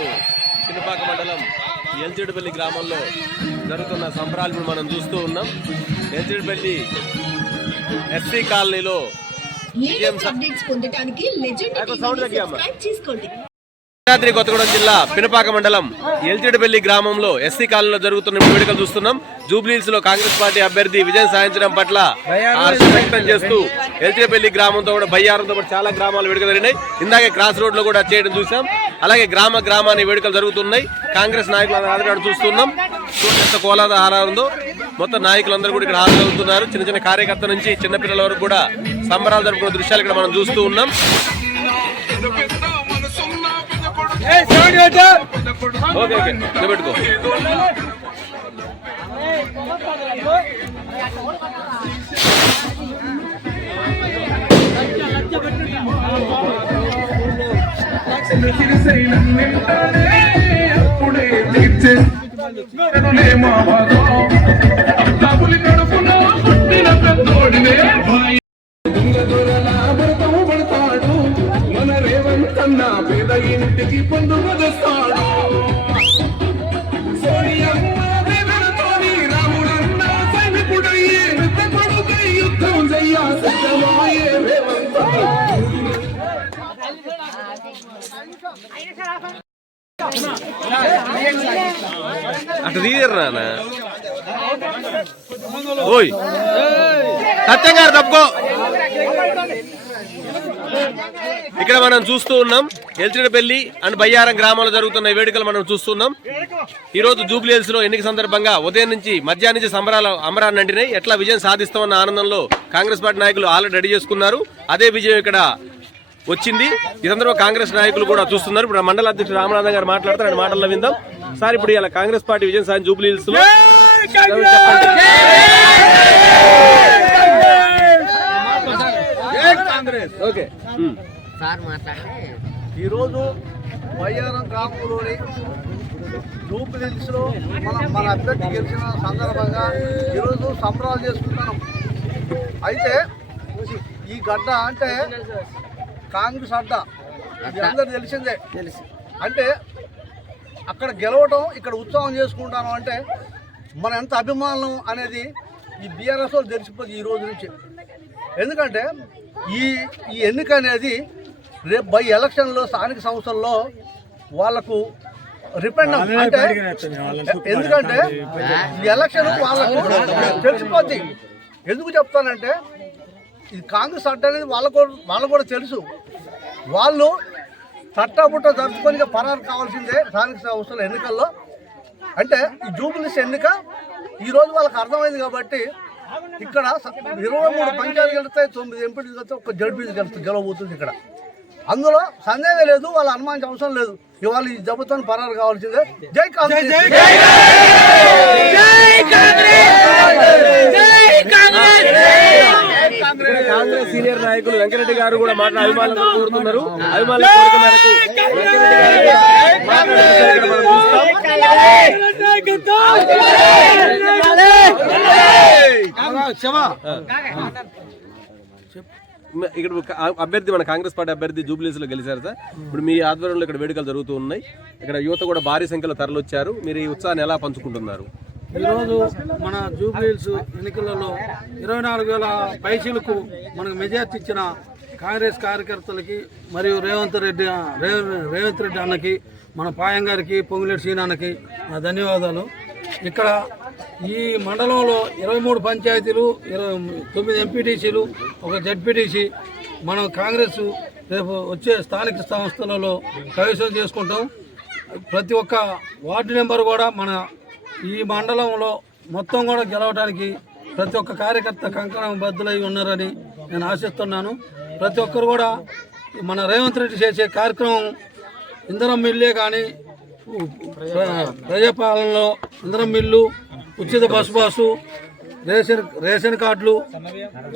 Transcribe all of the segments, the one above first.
గారు పినపాక మండలం ఎల్చిడిపల్లి గ్రామంలో జరుగుతున్న సంబరాలు ఇప్పుడు మనం చూస్తూ ఉన్నాం. ఎల్చిడిపల్లి ఎస్సీ కాలనీలో యాదాద్రి కొత్తగూడెం జిల్లా పినపాక మండలం ఎల్చిడిపల్లి గ్రామంలో ఎస్సీ కాలనీలో జరుగుతున్న ఈ వేడుకలు చూస్తున్నాం. జూబ్లీహిల్స్లో కాంగ్రెస్ పార్టీ అభ్యర్థి విజయం సాధించడం పట్ల వ్యక్తం చేస్తూ ఎల్చిడిపల్లి గ్రామంతో కూడా బయ్యారంతో పాటు చాలా గ్రామాలు వేడుకలు జరిగినాయి ఇందాకే క్రాస్ రోడ్లో కూడా చేయడం చూసాం అలాగే గ్రామ గ్రామాన్ని వేడుకలు జరుగుతున్నాయి. కాంగ్రెస్ నాయకులు హాజరు చూస్తున్నాం. ఎంత కోలాహలం ఉందో. మొత్తం నాయకులందరూ కూడా ఇక్కడ హాజరవుతున్నారు. చిన్న చిన్న కార్యకర్త నుంచి చిన్నపిల్లల వరకు కూడా సంబరాలు జరుపుకున్న దృశ్యాలు ఇక్కడ మనం చూస్తూ ఉన్నాం. Okay okay. నిలబెట్టుకో. శ్రీశైలం నిండానే అప్పుడే తీర్చే మా డబ్బులు కడుపున పుట్టిన పెద్దోడినే భాయి. దొంగ దొరల భరతం పడతాడు మన రేవంతన్న పేద ఇంటికి అటు తీయరు ఓయ్. సత్యం గారు తప్పుకో. ఇక్కడ మనం చూస్తూ ఉన్నాం ఎల్చిడపల్లి అండ్ బయ్యారం గ్రామంలో జరుగుతున్న వేడుకలు మనం చూస్తున్నాం ఈ రోజు జూబ్లీహిల్స్లో ఎన్నిక సందర్భంగా ఉదయం నుంచి మధ్యాహ్నం నుంచి సంబరాలు అమరాన్ని అంటినాయి. ఎట్లా విజయం సాధిస్తామన్న ఆనందంలో కాంగ్రెస్ పార్టీ నాయకులు ఆల్రెడీ రెడీ చేసుకున్నారు. అదే విజయం ఇక్కడ వచ్చింది. సందర్భంగా కాంగ్రెస్ నాయకులు కూడా చూస్తున్నారు. ఇప్పుడు మండల అధ్యక్షుడు రామనాథన్ గారు మాట్లాడతారు ఆయన మాటల్లో విందాం. సార్ ఇప్పుడు ఇలా కాంగ్రెస్ పార్టీ విజయం సాధించి జూబ్లీ హిల్స్లో ఓకే. సార్ ఈరోజు వయ్యారం గ్రామంలోని జూబ్లీహిల్స్లో మన మన అభ్యర్థి గెలిచిన సందర్భంగా ఈరోజు సంబరాలు చేసుకుంటున్నాం. అయితే ఈ గడ్డ అంటే కాంగ్రెస్ అడ్డ ఇది అందరు తెలిసిందే తెలుసు అంటే అక్కడ గెలవటం ఇక్కడ ఉత్సవం చేసుకుంటాను అంటే మన ఎంత అభిమానం అనేది ఈ బీఆర్ఎస్ వాళ్ళు తెలిసిపోతుంది ఈ రోజు నుంచి ఎందుకంటే ఈ ఈ ఎన్నిక అనేది రేపు బై ఎలక్షన్లో స్థానిక సంస్థల్లో వాళ్ళకు రిపెండ్ అంటే ఎందుకంటే ఈ ఎలక్షన్ వాళ్ళకు తెలిసిపోద్ది ఎందుకు చెప్తానంటే ఇది కాంగ్రెస్ అడ్డ అనేది వాళ్ళకు కూడా- వాళ్ళకు కూడా తెలుసు. వాళ్ళు చట్టబుట్ట జరుపుకొని పరారు కావాల్సిందే స్థానిక సంస్థల ఎన్నికల్లో. అంటే ఈ జూబిలీస్ ఎన్నిక ఈరోజు వాళ్ళకి అర్థమైంది కాబట్టి ఇక్కడ ఇరవై మూడు పంచాయతీలు గెలుస్తాయి తొమ్మిది ఎంపీలు గెలుస్తాయి ఒక జడ్పీలు గెలుస్తాయి గెలవబోతుంది ఇక్కడ. అందులో సందేహం లేదు వాళ్ళు అనుమానించే అవసరం లేదు. ఇవాళ ఈ జబ్బుతో పరారు కావాల్సిందే. జై కాంగ్రెస్! సీనియర్ నాయకులు వెంకరెడ్డి గారు కూడా మాట్లాడే అభిమానులను కోరుతున్నారు. అభిమానుల కోరిక మేరకు వెంకరెడ్డి గారు మాట్లాడే ఇక్కడ అభ్యర్థి మన కాంగ్రెస్ పార్టీ అభ్యర్థి జూబ్లీస్లో గెలిచారు సార్. ఇప్పుడు మీ ఆధ్వర్యంలో ఇక్కడ వేడుకలు జరుగుతూ ఉన్నాయి. ఇక్కడ యువత కూడా భారీ సంఖ్యలో తరలొచ్చారు మీరు ఈ ఉత్సాహాన్ని ఎలా పంచుకుంటున్నారు? ఈరోజు మన జూబ్లీహిల్స్ ఎన్నికలలో ఇరవై నాలుగు వేల పైసలకు మనకు మెజార్టీ ఇచ్చిన కాంగ్రెస్ కార్యకర్తలకి మరియు రేవంత్ రెడ్డి రేవ- రేవంత్ రెడ్డి అన్నకి మన పాయం గారికి పొంగులేటి సీనాన్నకి నా ధన్యవాదాలు. ఇక్కడ ఈ మండలంలో ఇరవై మూడు పంచాయతీలు ఇరవై తొమ్మిది ఎంపీటీసీలు ఒక జడ్పీటీసీ మనం కాంగ్రెస్ రేపు వచ్చే స్థానిక సంస్థలలో ప్రవేశం చేసుకుంటాం. ప్రతి ఒక్క వార్డు నెంబర్ కూడా మన ఈ మండలంలో మొత్తం కూడా గెలవడానికి ప్రతి ఒక్క కార్యకర్త కంకణం బద్దులై ఉన్నారని నేను ఆశిస్తున్నాను. ప్రతి ఒక్కరు కూడా మన రేవంత్ రెడ్డి చేసే కార్యక్రమం ఇంధనం మిల్లే కానీ ప్రజాపాలనలో ఇంధనం మిల్లు ఉచిత బస్ బాసు రేషన్ రేషన్ కార్డులు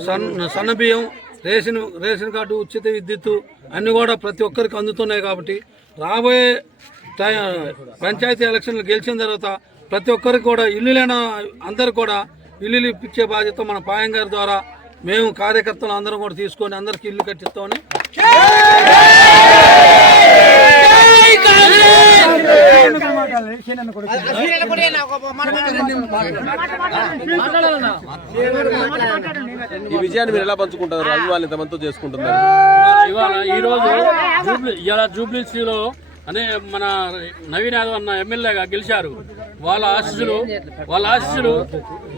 సన్ సన్న బియ్యం రేషన్ రేషన్ కార్డు ఉచిత విద్యుత్తు అన్నీ కూడా ప్రతి ఒక్కరికి అందుతున్నాయి కాబట్టి రాబోయే టై- పంచాయతీ ఎలక్షన్లు గెలిచిన తర్వాత ప్రతి ఒక్కరికి కూడా ఇల్లు లేని అందరికి కూడా ఇల్లులు ఇప్పించే బాధ్యత మన పాయం గారి ద్వారా మేము కార్యకర్తలు అందరం కూడా తీసుకొని అందరికి ఇల్లు కట్టిస్తామని ఈ విజయాన్ని మీరు ఎలా పంచుకుంటున్నారు అభిమానులు ఇంతమందితో చేసుకుంటున్నారు. ఇవాళ ఈ రోజు జూబ్లీ ఇవాళ జూబ్లీసీలో అనే మన నవీన్ యాదవ్ అన్న ఎమ్మెల్యేగా గెలిచారు. వాళ్ళ ఆశీస్సులు వాళ్ళ ఆశీస్సులు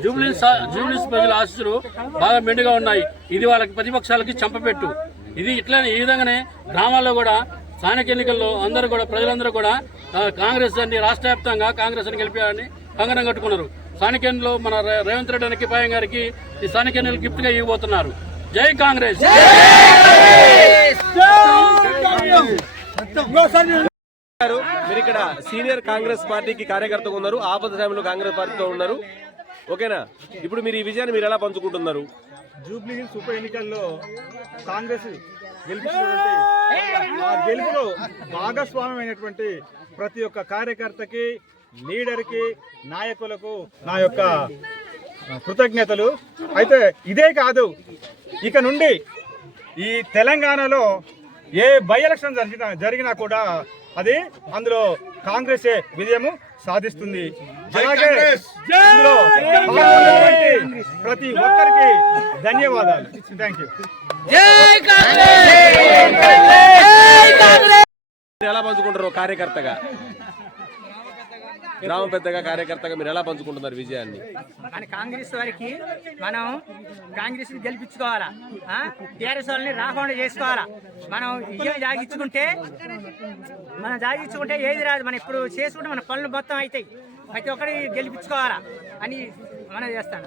జూబ్లీస్ జూబ్లీస్ ప్రజల ఆశీస్సులు బాగా మెండుగా ఉన్నాయి. ఇది వాళ్ళకి ప్రతిపక్షాలకి చంపపెట్టు ఇది ఇట్లనే ఈ విధంగానే గ్రామాల్లో కూడా స్థానిక ఎన్నికల్లో అందరూ కూడా ప్రజలందరూ కూడా కాంగ్రెస్ అని రాష్ట్ర వ్యాప్తంగా కాంగ్రెస్ అని గెలిపారని కంగనం కట్టుకున్నారు. స్థానిక ఎన్నికల్లో మన రేవంత్ రెడ్డి అనే కిపాయం గారికి ఈ స్థానిక ఎన్నికలు గిఫ్ట్గా ఇవ్వబోతున్నారు. జై కాంగ్రెస్! గారు, మీరు ఇక్కడ సీనియర్ కాంగ్రెస్ పార్టీకి కార్యకర్తగా ఉన్నారు. ఆపద టైంలో కాంగ్రెస్ పార్టీతో ఉన్నారు. ఓకేనా? ఇప్పుడు మీరు ఈ విజయాన్ని మీరు ఎలా పంచుకుంటున్నారు? జూబ్లీ హిల్స్ ఉప ఎన్నికల్లో కాంగ్రెస్ గెలిపించినటువంటి ఆ గెలుపులో భాగస్వామ్యమైనటువంటి ప్రతి ఒక్క కార్యకర్తకి లీడర్కి నాయకులకు నా యొక్క కృతజ్ఞతలు. అయితే ఇదే కాదు ఇక నుండి ఈ తెలంగాణలో ఏ బై ఎలక్షన్ జరిగినా జరిగినా కూడా అది అందులో కాంగ్రెస్ విజయము సాధిస్తుంది. అలాగే ఇందులో పాల్గొన్నటువంటి ప్రతి ఒక్కరికి ధన్యవాదాలు. థ్యాంక్ యూ ఎలా పంచుకుంటారు కార్యకర్తగా? గ్రామ పెద్దగా కార్యకర్తగా మీరు ఎలా పంచుకుంటున్నారు విజయాన్ని? మన కాంగ్రెస్ వారికి మనం కాంగ్రెస్ గెలిపించుకోవాలా? టీఆర్ఎస్ వాళ్ళని రాకుండా చేసుకోవాలా? మనం ఇయ్యం జాగించుకుంటే మనం జాగించుకుంటే ఏది రాదు. మనం ఇప్పుడు చేసుకుంటే మన పనులు మొత్తం అవుతాయి ప్రతి ఒక్కరి గెలిపించుకోవాలా? అని మనం చేస్తాను.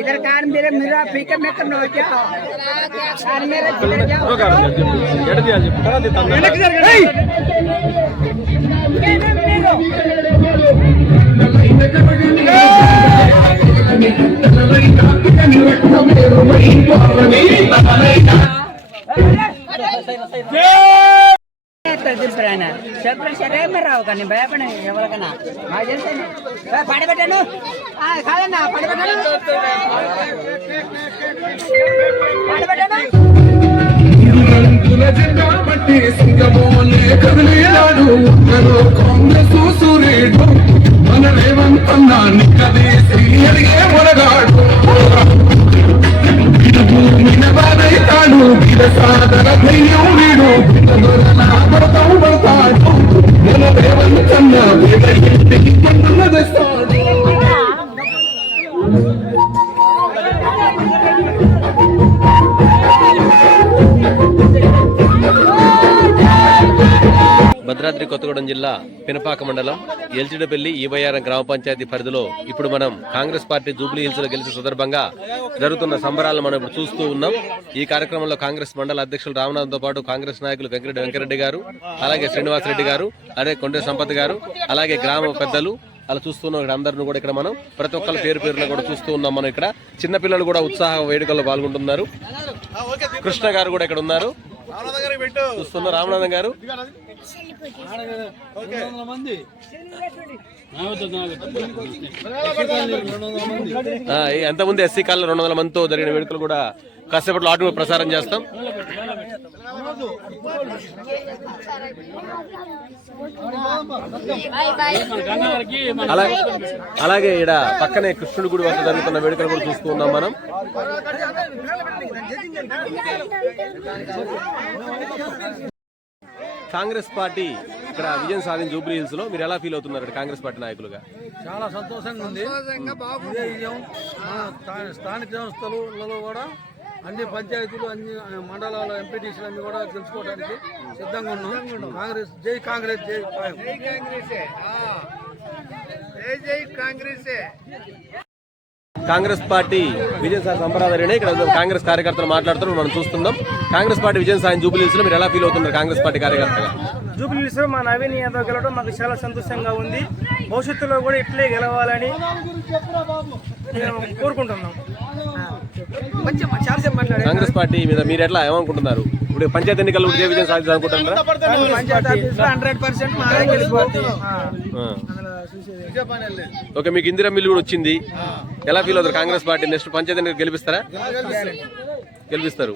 इधर कार मेरे मेरा पीके में कम हो क्या कार मेरा किधर जाओ रो कार गेट दिया जी करा देता हूं मैंने किधर गई ये मेरे को తీస్తాను. దింపురాయన చెప్పులు సరే రావు కానీ భయపడి ఎవరికైనా నాకు తెలుసండి పడబెట్టాను కాదన్నా పడబెట్టాను పడబెట్టాను కదిలేనాడు కాంగ్రెస్ సూర్యుడు మన రేవంతన్న నిక్కదీసి అడిగే మొనగాడు. ఇది భూమిన బాధైతాడు సాధన ధైర్యం వీడు. పడతాం పడతాడు మన రేవంతన్న భద్రాద్రి కొత్తగూడెం జిల్లా పినపాక మండలం ఎల్చిడపల్లి ఈబయ్యారం గ్రామ పంచాయతీ పరిధిలో ఇప్పుడు మనం కాంగ్రెస్ పార్టీ జూబ్లీ హిల్స్లో గెలిచిన సందర్భంగా జరుగుతున్న సంబరాలను మనం ఇప్పుడు చూస్తూ ఉన్నాం. ఈ కార్యక్రమంలో కాంగ్రెస్ మండల అధ్యక్షులు రామనాథ్తో పాటు కాంగ్రెస్ నాయకులు వెంకరెడ్డి వెంకరెడ్డి గారు అలాగే శ్రీనివాస్ రెడ్డి గారు అదే కొండే సంపత్ గారు అలాగే గ్రామ పెద్దలు. అలా చూస్తున్నాం ఇక్కడ అందరిని కూడా ఇక్కడ మనం. ప్రతి ఒక్కరి పేరు పేరున కూడా చూస్తూ ఉన్నాం మనం ఇక్కడ. చిన్నపిల్లలు కూడా ఉత్సాహ వేడుకల్లో పాల్గొంటున్నారు. కృష్ణ గారు కూడా ఇక్కడ ఉన్నారు. చూస్తున్నారు రామనాథన్ గారు. ఎంతమంది ఎస్సీ కాలంలో రెండు వందల మందితో జరిగిన వేడుకలు కూడా కాసేపట్లో ఆటో ప్రసారం చేస్తాం. అలాగే ఇక్కడ పక్కనే కృష్ణుడి గుడి వద్ద జరుగుతున్న వేడుకలు కూడా చూస్తూ ఉన్నాం మనం. కాంగ్రెస్ పార్టీ ఇక్కడ విజయం సాధించిన జూబ్లీ హిల్స్లో మీరు ఎలా ఫీల్ అవుతున్నారు ఇక్కడ కాంగ్రెస్ పార్టీ నాయకులుగా? చాలా సంతోషంగా ఉంది. ఇదే విజయం. స్థానిక సంస్థలలో కూడా అన్ని పంచాయతీలు అన్ని మండలాల ఎంపీటీసీలు అన్ని కూడా గెలుచుకోవడానికి సిద్ధంగా ఉన్నాం. కాంగ్రెస్ జై కాంగ్రెస్ జై ఖాయం. కాంగ్రెస్. పార్టీ విజయం సాయం సంప్రదాయనే ఇక్కడ కాంగ్రెస్ కార్యకర్తలు మాట్లాడుతున్నారు మనం చూస్తున్నాం. కాంగ్రెస్ పార్టీ విజయం సాయం జూబిలీస్లో మీరు ఎలా ఫీల్ అవుతున్నారు కాంగ్రెస్ పార్టీ కార్యకర్తగా? జూబ్లీస్ మా నవీన్ యాదవ్ గెలవడం మాకు చాలా సంతోషంగా ఉంది. భవిష్యత్తులో కూడా ఇట్లే గెలవాలని కోరుకుంటున్నాం. కాంగ్రెస్ పార్టీ మీద మీరు ఎట్లా ఏమనుకుంటున్నారు? ఇప్పుడు పంచాయతీ ఎన్నికల్లో ఇదే విజయం సాధించాలి అనుకుంటున్నారా. ఓకే మీకు ఇందిరా మిల్లు కూడా వచ్చింది. ఎలా ఫీల్ అవుతారు? కాంగ్రెస్ పార్టీ నెక్స్ట్ పంచాయతీ ఎన్నికలు గెలిపిస్తారా? గెలిపిస్తారు.